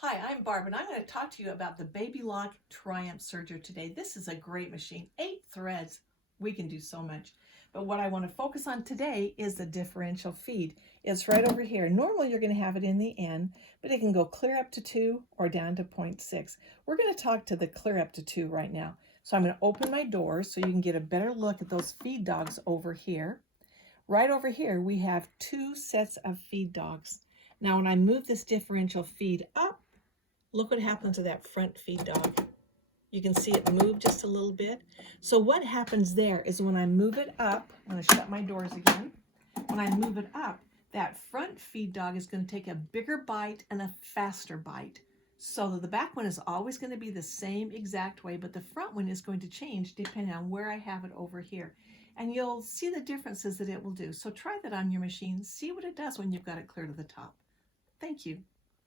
Hi, I'm Barb, and I'm going to talk to you about the Baby Lock Triumph Serger today. This is a great machine. 8 threads. We can do so much. But what I want to focus on today is the differential feed. It's right over here. Normally you're going to have it in the end, but it can go clear up to 2 or down to 0.6. We're going to talk to the clear up to 2 right now. So I'm going to open my door so you can get a better look at those feed dogs over here. Right over here, we have 2 sets of feed dogs. Now, when I move this differential feed up, look what happens to that front feed dog. You can see it move just a little bit. So what happens there is when I move it up, I'm going to shut my doors again. When I move it up, that front feed dog is going to take a bigger bite and a faster bite. So the back one is always going to be the same exact way, but the front one is going to change depending on where I have it over here. And you'll see the differences that it will do. So try that on your machine. See what it does when you've got it clear to the top. Thank you.